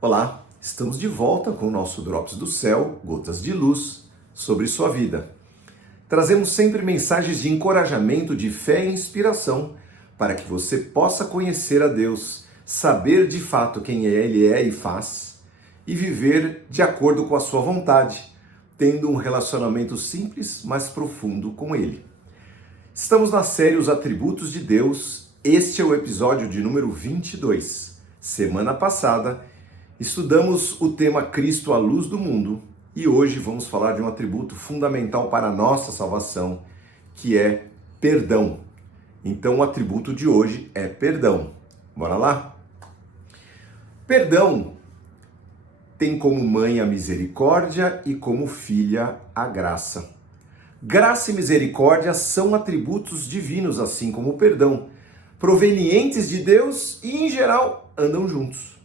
Olá, estamos de volta com o nosso Drops do Céu, gotas de luz sobre sua vida. Trazemos sempre mensagens de encorajamento, de fé e inspiração para que você possa conhecer a Deus, saber de fato quem Ele é e faz e viver de acordo com a sua vontade, tendo um relacionamento simples, mas profundo com Ele. Estamos na série Os Atributos de Deus. Este é o episódio de número 22. Semana passada, estudamos o tema Cristo, a luz do mundo, e hoje vamos falar de um atributo fundamental para a nossa salvação, que é perdão. Então, o atributo de hoje é perdão. Bora lá? Perdão tem como mãe a misericórdia e como filha a graça. Graça e misericórdia são atributos divinos, assim como o perdão, provenientes de Deus e, em geral, andam juntos.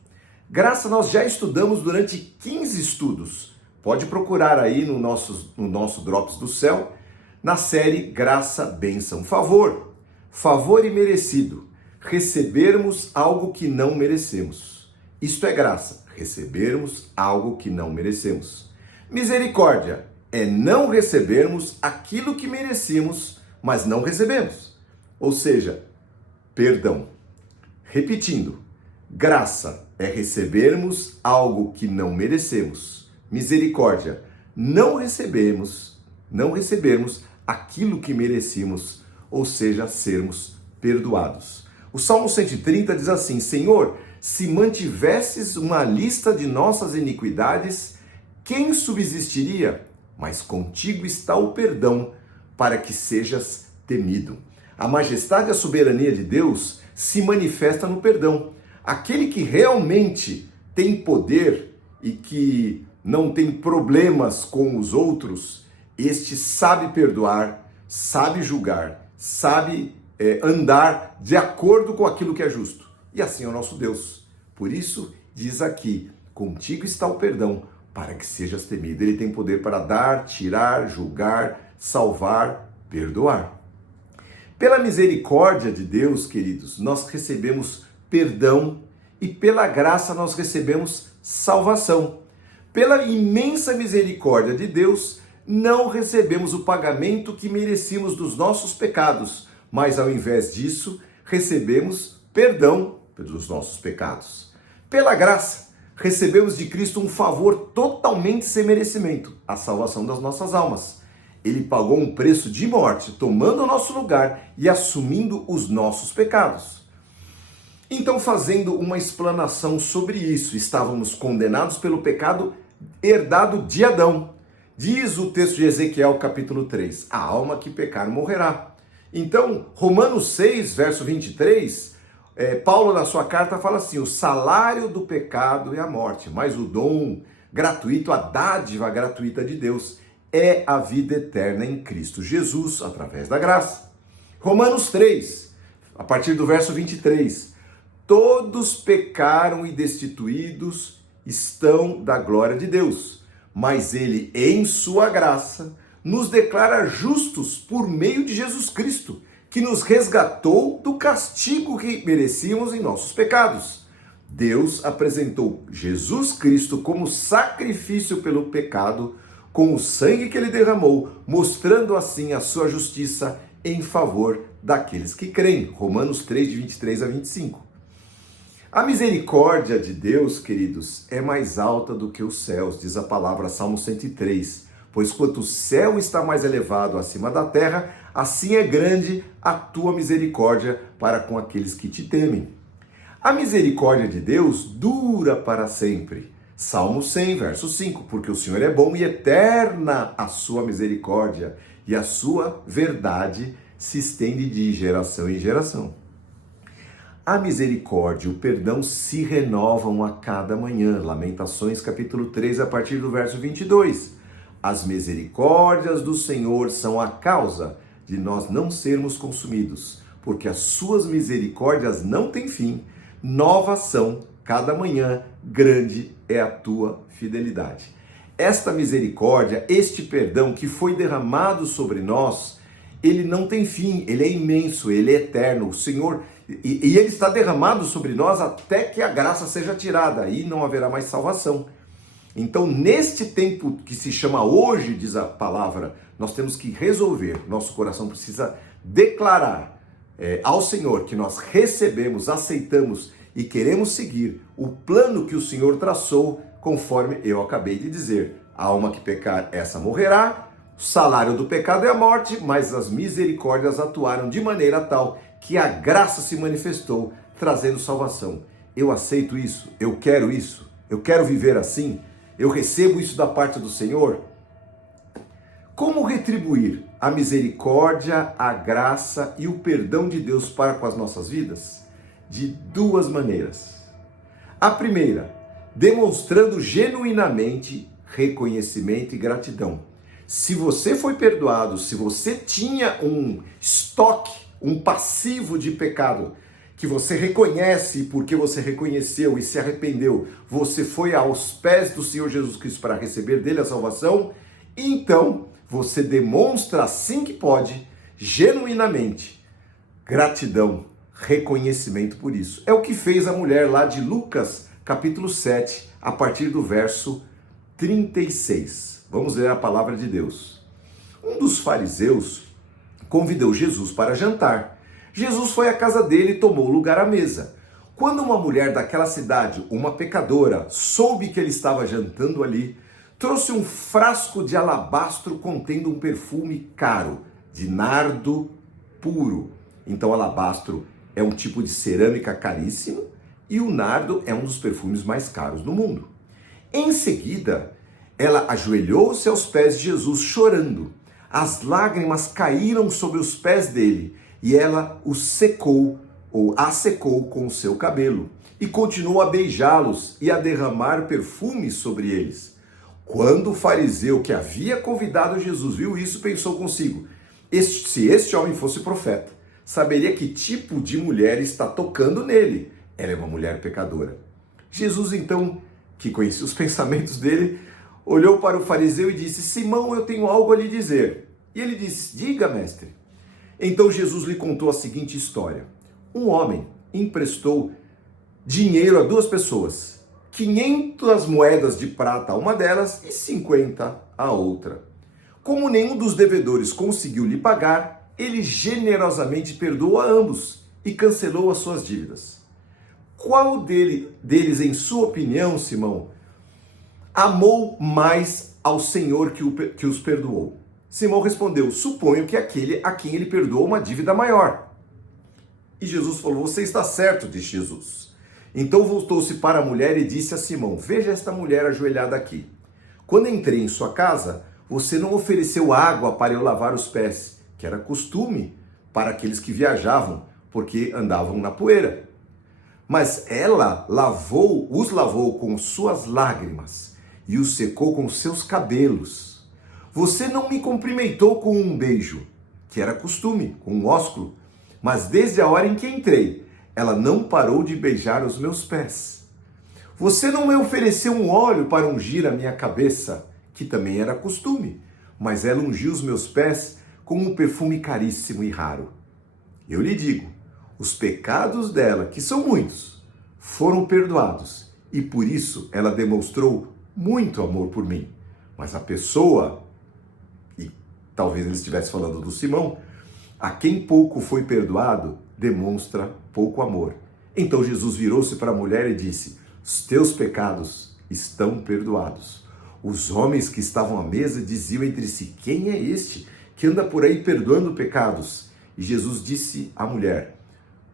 Graça nós já estudamos durante 15 estudos. Pode procurar aí no nosso Drops do Céu, na série Graça, Bênção, Favor. Favor imerecido. Recebermos algo que não merecemos. Isto é graça, recebermos algo que não merecemos. Misericórdia é não recebermos aquilo que merecemos, mas não recebemos. Ou seja, perdão. Repetindo, graça é recebermos algo que não merecemos. Misericórdia, não recebermos aquilo que merecemos, ou seja, sermos perdoados. O Salmo 130 diz assim: Senhor, se mantivesses uma lista de nossas iniquidades, quem subsistiria? Mas contigo está o perdão, para que sejas temido. A majestade e a soberania de Deus se manifesta no perdão. Aquele que realmente tem poder e que não tem problemas com os outros, este sabe perdoar, sabe julgar, sabe andar de acordo com aquilo que é justo. E assim é o nosso Deus. Por isso, diz aqui, contigo está o perdão, para que sejas temido. Ele tem poder para dar, tirar, julgar, salvar, perdoar. Pela misericórdia de Deus, queridos, nós recebemos perdão e pela graça nós recebemos salvação. Pela imensa misericórdia de Deus, não recebemos o pagamento que merecíamos dos nossos pecados, mas ao invés disso, recebemos perdão pelos nossos pecados. Pela graça, recebemos de Cristo um favor totalmente sem merecimento, a salvação das nossas almas. Ele pagou um preço de morte, tomando o nosso lugar e assumindo os nossos pecados. Então, fazendo uma explanação sobre isso, estávamos condenados pelo pecado herdado de Adão. Diz o texto de Ezequiel, capítulo 3, a alma que pecar morrerá. Então, Romanos 6, verso 23, Paulo, na sua carta, fala assim: o salário do pecado é a morte, mas o dom gratuito, a dádiva gratuita de Deus é a vida eterna em Cristo Jesus, através da graça. Romanos 3, a partir do verso 23, todos pecaram e destituídos estão da glória de Deus, mas Ele, em sua graça, nos declara justos por meio de Jesus Cristo, que nos resgatou do castigo que merecíamos em nossos pecados. Deus apresentou Jesus Cristo como sacrifício pelo pecado, com o sangue que ele derramou, mostrando assim a sua justiça em favor daqueles que creem. Romanos 3, de 23 a 25. A misericórdia de Deus, queridos, é mais alta do que os céus, diz a palavra Salmo 103. Pois quanto o céu está mais elevado acima da terra, assim é grande a tua misericórdia para com aqueles que te temem. A misericórdia de Deus dura para sempre. Salmo 100, verso 5, porque o Senhor é bom e eterna a sua misericórdia, e a sua verdade se estende de geração em geração. A misericórdia e o perdão se renovam a cada manhã. Lamentações, capítulo 3, a partir do verso 22. As misericórdias do Senhor são a causa de nós não sermos consumidos, porque as suas misericórdias não têm fim, novas são cada manhã, grande é a tua fidelidade. Esta misericórdia, este perdão que foi derramado sobre nós, ele não tem fim, ele é imenso, ele é eterno. O Senhor E ele está derramado sobre nós até que a graça seja tirada, aí não haverá mais salvação. Então, neste tempo que se chama hoje, diz a palavra, nós temos que resolver, nosso coração precisa declarar ao Senhor que nós recebemos, aceitamos e queremos seguir o plano que o Senhor traçou, conforme eu acabei de dizer. A alma que pecar, essa morrerá, o salário do pecado é a morte, mas as misericórdias atuaram de maneira tal que a graça se manifestou, trazendo salvação. Eu aceito isso, eu quero viver assim, eu recebo isso da parte do Senhor. Como retribuir a misericórdia, a graça e o perdão de Deus para com as nossas vidas? De duas maneiras. A primeira, demonstrando genuinamente reconhecimento e gratidão. Se você foi perdoado, se você tinha um estoque, um passivo de pecado, que você reconhece porque você reconheceu e se arrependeu, você foi aos pés do Senhor Jesus Cristo para receber dele a salvação, então você demonstra assim que pode, genuinamente, gratidão, reconhecimento por isso. É o que fez a mulher lá de Lucas, capítulo 7, a partir do verso 36. Vamos ler a palavra de Deus. Um dos fariseus convidou Jesus para jantar. Jesus foi à casa dele e tomou lugar à mesa. Quando uma mulher daquela cidade, uma pecadora, soube que ele estava jantando ali, trouxe um frasco de alabastro contendo um perfume caro, de nardo puro. Então, alabastro é um tipo de cerâmica caríssimo e o nardo é um dos perfumes mais caros do mundo. Em seguida, ela ajoelhou-se aos pés de Jesus chorando. As lágrimas caíram sobre os pés dele e ela o secou ou a secou com o seu cabelo e continuou a beijá-los e a derramar perfume sobre eles. Quando o fariseu que havia convidado Jesus viu isso, pensou consigo: se este homem fosse profeta, saberia que tipo de mulher está tocando nele. Ela é uma mulher pecadora. Jesus, então, que conhecia os pensamentos dele, olhou para o fariseu e disse: Simão, eu tenho algo a lhe dizer. E ele disse: diga, mestre. Então Jesus lhe contou a seguinte história. Um homem emprestou dinheiro a duas pessoas, 500 moedas de prata a uma delas e 50 a outra. Como nenhum dos devedores conseguiu lhe pagar, ele generosamente perdoou a ambos e cancelou as suas dívidas. Qual deles, em sua opinião, Simão, amou mais ao Senhor que os perdoou? Simão respondeu: suponho que aquele a quem ele perdoou uma dívida maior. E Jesus falou: você está certo, disse Jesus. Então voltou-se para a mulher e disse a Simão: veja esta mulher ajoelhada aqui. Quando entrei em sua casa, você não ofereceu água para eu lavar os pés, que era costume para aqueles que viajavam, porque andavam na poeira. Mas ela os lavou com suas lágrimas e os secou com seus cabelos. Você não me cumprimentou com um beijo, que era costume, com um ósculo, mas desde a hora em que entrei, ela não parou de beijar os meus pés. Você não me ofereceu um óleo para ungir a minha cabeça, que também era costume, mas ela ungiu os meus pés com um perfume caríssimo e raro. Eu lhe digo, os pecados dela, que são muitos, foram perdoados, e por isso ela demonstrou muito amor por mim. Mas a pessoa, e talvez ele estivesse falando do Simão, a quem pouco foi perdoado, demonstra pouco amor. Então Jesus virou-se para a mulher e disse: os teus pecados estão perdoados. Os homens que estavam à mesa diziam entre si: quem é este que anda por aí perdoando pecados? E Jesus disse à mulher: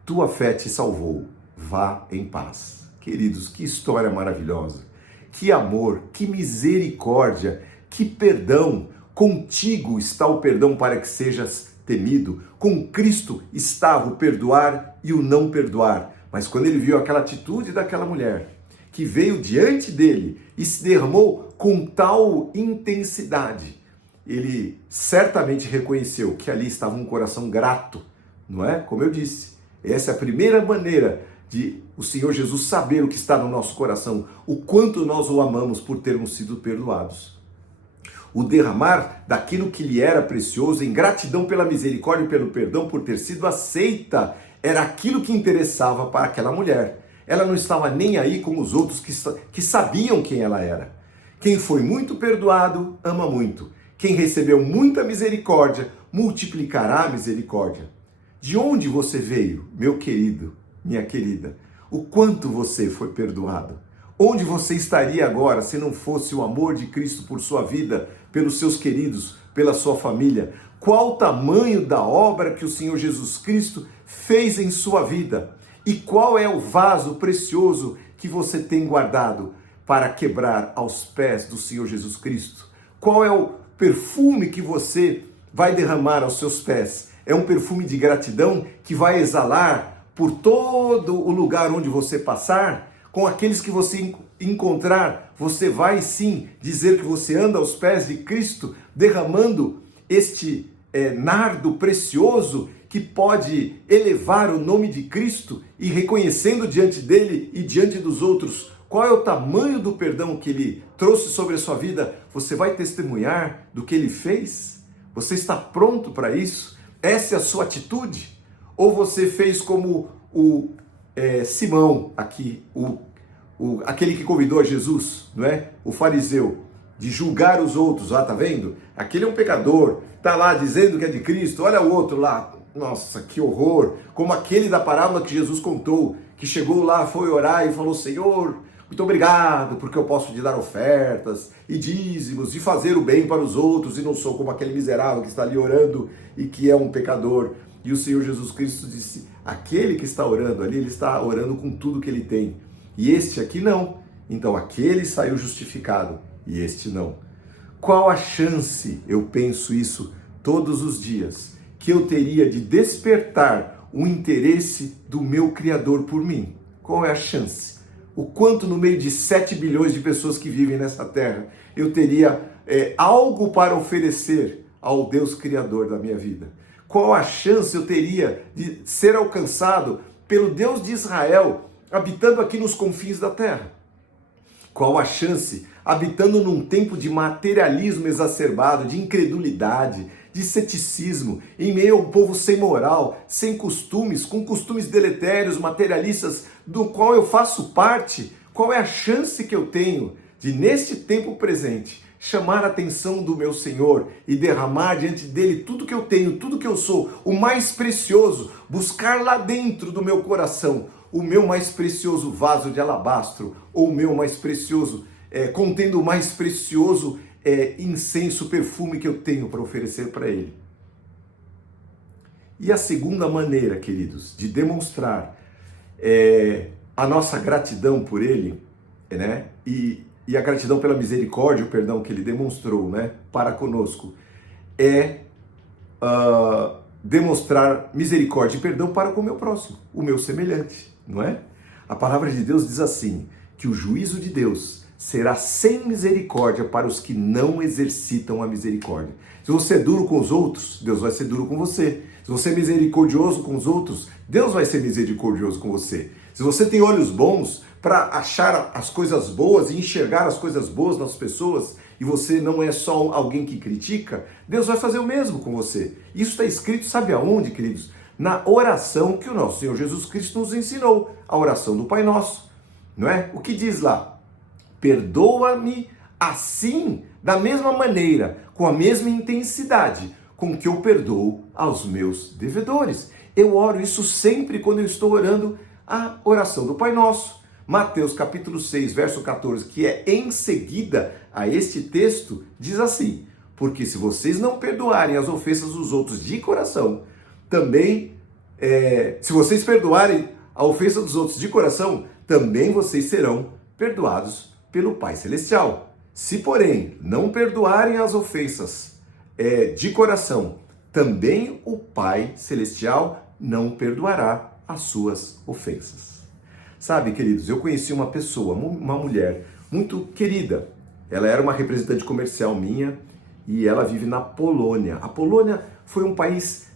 tua fé te salvou, vá em paz. Queridos, que história maravilhosa, que amor, que misericórdia, que perdão. Contigo está o perdão para que sejas temido. Com Cristo estava o perdoar e o não perdoar. Mas quando ele viu aquela atitude daquela mulher, que veio diante dele e se derramou com tal intensidade, ele certamente reconheceu que ali estava um coração grato, não é? Como eu disse, essa é a primeira maneira de o Senhor Jesus saber o que está no nosso coração, o quanto nós o amamos por termos sido perdoados. O derramar daquilo que lhe era precioso, em gratidão pela misericórdia e pelo perdão, por ter sido aceita, Era aquilo que interessava para aquela mulher. Ela não estava nem aí com os outros que sabiam quem ela era. Quem foi muito perdoado, ama muito. Quem recebeu muita misericórdia, multiplicará a misericórdia. De onde você veio, meu querido, minha querida? O quanto você foi perdoado? Onde você estaria agora se não fosse o amor de Cristo por sua vida, pelos seus queridos, pela sua família? Qual o tamanho da obra que o Senhor Jesus Cristo fez em sua vida? E qual é o vaso precioso que você tem guardado para quebrar aos pés do Senhor Jesus Cristo? Qual é o perfume que você vai derramar aos seus pés? É um perfume de gratidão que vai exalar por todo o lugar onde você passar? Com aqueles que você encontrar, você vai sim dizer que você anda aos pés de Cristo, derramando este nardo precioso que pode elevar o nome de Cristo e reconhecendo diante dele e diante dos outros qual é o tamanho do perdão que ele trouxe sobre a sua vida. Você vai testemunhar do que ele fez? Você está pronto para isso? Essa é a sua atitude? Ou você fez como o Simão aqui, aquele que convidou a Jesus, não é? O fariseu, de julgar os outros. Ah, tá vendo? Aquele é um pecador, tá lá dizendo que é de Cristo, olha o outro lá. Nossa, que horror! Como aquele da parábola que Jesus contou, que chegou lá, foi orar e falou: Senhor, muito obrigado, porque eu posso te dar ofertas e dízimos e fazer o bem para os outros e não sou como aquele miserável que está ali orando e que é um pecador. E o Senhor Jesus Cristo disse: aquele que está orando ali, ele está orando com tudo que ele tem. E este aqui não. Então aquele saiu justificado e este não. Qual a chance, eu penso isso todos os dias, que eu teria de despertar o interesse do meu Criador por mim? Qual é a chance? O quanto no meio de 7 bilhões de pessoas que vivem nessa terra eu teria algo para oferecer ao Deus Criador da minha vida? Qual a chance eu teria de ser alcançado pelo Deus de Israel, habitando aqui nos confins da terra? Qual a chance, habitando num tempo de materialismo exacerbado, de incredulidade, de ceticismo, em meio a um povo sem moral, sem costumes, com costumes deletérios, materialistas, do qual eu faço parte? Qual é a chance que eu tenho de, neste tempo presente, chamar a atenção do meu Senhor e derramar diante dele tudo que eu tenho, tudo que eu sou, o mais precioso, buscar lá dentro do meu coração o meu mais precioso vaso de alabastro, ou o meu mais precioso, contendo o mais precioso incenso, perfume que eu tenho para oferecer para ele. E a segunda maneira, queridos, de demonstrar a nossa gratidão por ele, né? E a gratidão pela misericórdia, o perdão que ele demonstrou, né, para conosco, demonstrar misericórdia e perdão para com o meu próximo, o meu semelhante, não é? A palavra de Deus diz assim, que o juízo de Deus será sem misericórdia para os que não exercitam a misericórdia. Se você é duro com os outros, Deus vai ser duro com você. Se você é misericordioso com os outros, Deus vai ser misericordioso com você. Se você tem olhos bons para achar as coisas boas e enxergar as coisas boas nas pessoas, e você não é só alguém que critica, Deus vai fazer o mesmo com você. Isso está escrito, sabe aonde, queridos? Na oração que o nosso Senhor Jesus Cristo nos ensinou, a oração do Pai Nosso, não é? O que diz lá? Perdoa-me assim, da mesma maneira, com a mesma intensidade com que eu perdoo aos meus devedores. Eu oro isso sempre quando eu estou orando a oração do Pai Nosso. Mateus capítulo 6, verso 14, que é em seguida a este texto, diz assim: porque se vocês não perdoarem as ofensas dos outros de coração, também, se vocês perdoarem a ofensa dos outros de coração, também vocês serão perdoados pelo Pai Celestial. Se, porém, não perdoarem as ofensas de coração, também o Pai Celestial não perdoará as suas ofensas. Sabe, queridos, eu conheci uma pessoa, uma mulher muito querida. Ela era uma representante comercial minha e ela vive na Polônia. A Polônia foi um país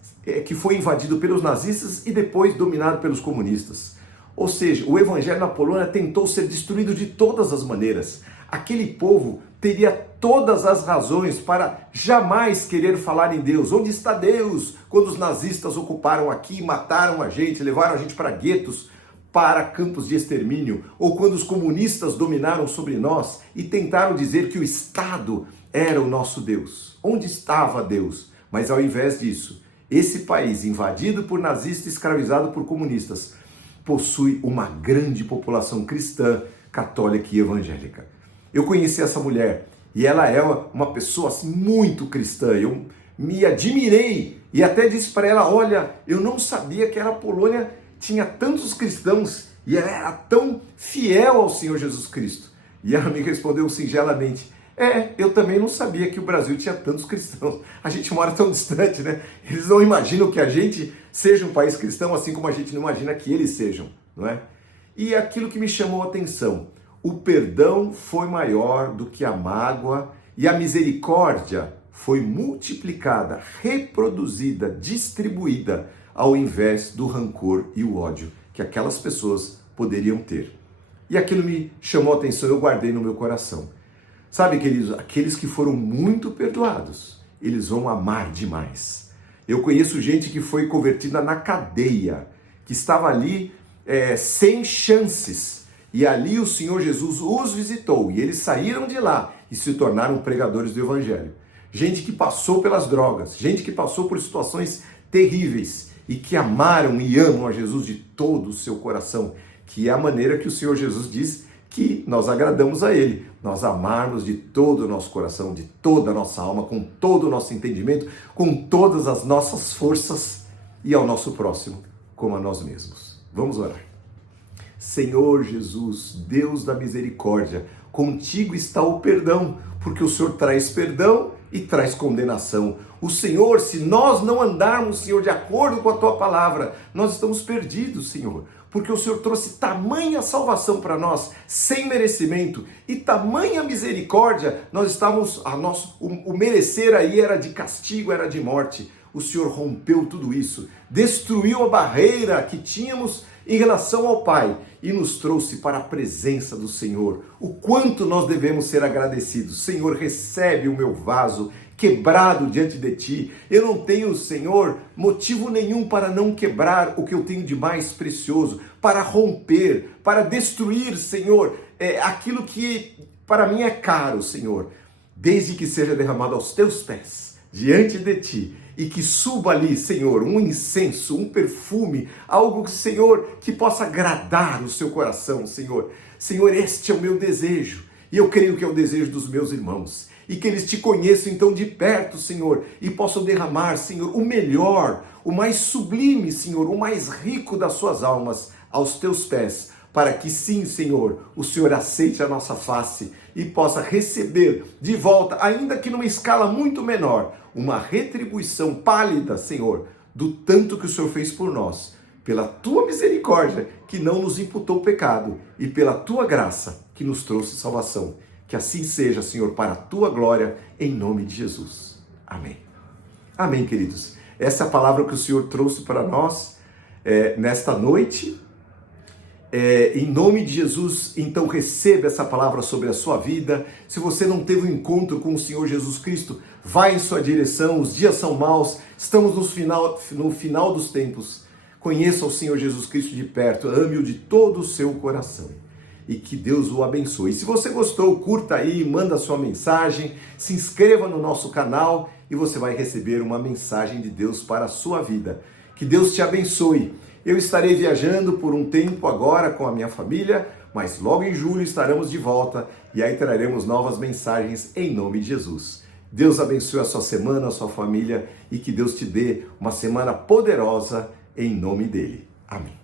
que foi invadido pelos nazistas e depois dominado pelos comunistas. Ou seja, o evangelho na Polônia tentou ser destruído de todas as maneiras. aquele povo teria todas as razões para jamais querer falar em Deus. Onde está Deus? Quando os nazistas ocuparam aqui, mataram a gente, levaram a gente para guetos, para campos de extermínio, ou quando os comunistas dominaram sobre nós e tentaram dizer que o Estado era o nosso Deus. Onde estava Deus? Mas ao invés disso, esse país invadido por nazistas e escravizado por comunistas possui uma grande população cristã, católica e evangélica. Eu conheci essa mulher e ela é uma pessoa assim, muito cristã. Eu me admirei e até disse para ela, olha, eu não sabia que a Polônia tinha tantos cristãos e ela era tão fiel ao Senhor Jesus Cristo. E ela me respondeu singelamente, eu também não sabia que o Brasil tinha tantos cristãos. A gente mora tão distante, né? Eles não imaginam que a gente seja um país cristão, assim como a gente não imagina que eles sejam, não é? E aquilo que me chamou a atenção, o perdão foi maior do que a mágoa e a misericórdia foi multiplicada, reproduzida, distribuída, ao invés do rancor e o ódio que aquelas pessoas poderiam ter. E aquilo me chamou a atenção, eu guardei no meu coração. Sabe, queridos, aqueles que foram muito perdoados, eles vão amar demais. Eu conheço gente que foi convertida na cadeia, que estava ali sem chances. E ali o Senhor Jesus os visitou e eles saíram de lá e se tornaram pregadores do Evangelho. Gente que passou pelas drogas, gente que passou por situações terríveis e que amaram e amam a Jesus de todo o seu coração, que é a maneira que o Senhor Jesus diz que nós agradamos a Ele. Nós amarmos de todo o nosso coração, de toda a nossa alma, com todo o nosso entendimento, com todas as nossas forças e ao nosso próximo, como a nós mesmos. Vamos orar. Senhor Jesus, Deus da misericórdia, contigo está o perdão, porque o Senhor traz perdão e traz condenação. O Senhor, se nós não andarmos, Senhor, de acordo com a Tua palavra, nós estamos perdidos, Senhor, porque o Senhor trouxe tamanha salvação para nós, sem merecimento, e tamanha misericórdia, nós estávamos, o merecer aí era de castigo, era de morte. O Senhor rompeu tudo isso, destruiu a barreira que tínhamos em relação ao Pai e nos trouxe para a presença do Senhor. O quanto nós devemos ser agradecidos. Senhor, recebe o meu vaso quebrado diante de Ti. Eu não tenho, Senhor, motivo nenhum para não quebrar o que eu tenho de mais precioso, para romper, para destruir, Senhor, aquilo que para mim é caro, Senhor, desde que seja derramado aos Teus pés, diante de Ti, e que suba ali, Senhor, um incenso, um perfume, algo, Senhor, que possa agradar o seu coração, Senhor. Senhor, este é o meu desejo, e eu creio que é o desejo dos meus irmãos, e que eles Te conheçam então de perto, Senhor, e possam derramar, Senhor, o melhor, o mais sublime, Senhor, o mais rico das suas almas aos Teus pés, para que sim, Senhor, o Senhor aceite a nossa face e possa receber de volta, ainda que numa escala muito menor, uma retribuição pálida, Senhor, do tanto que o Senhor fez por nós, pela Tua misericórdia, que não nos imputou pecado, e pela Tua graça, que nos trouxe salvação. Que assim seja, Senhor, para a Tua glória, em nome de Jesus. Amém. Amém, queridos. Essa é a palavra que o Senhor trouxe para nós nesta noite. Em nome de Jesus, então receba essa palavra sobre a sua vida. Se você não teve um encontro com o Senhor Jesus Cristo, vá em sua direção, os dias são maus, estamos no final dos tempos. Conheça o Senhor Jesus Cristo de perto, ame-o de todo o seu coração e que Deus o abençoe. E se você gostou, curta aí, manda sua mensagem, se inscreva no nosso canal e você vai receber uma mensagem de Deus para a sua vida. Que Deus te abençoe. Eu estarei viajando por um tempo agora com a minha família, mas logo em julho estaremos de volta e aí traremos novas mensagens em nome de Jesus. Deus abençoe a sua semana, a sua família e que Deus te dê uma semana poderosa em nome dele. Amém.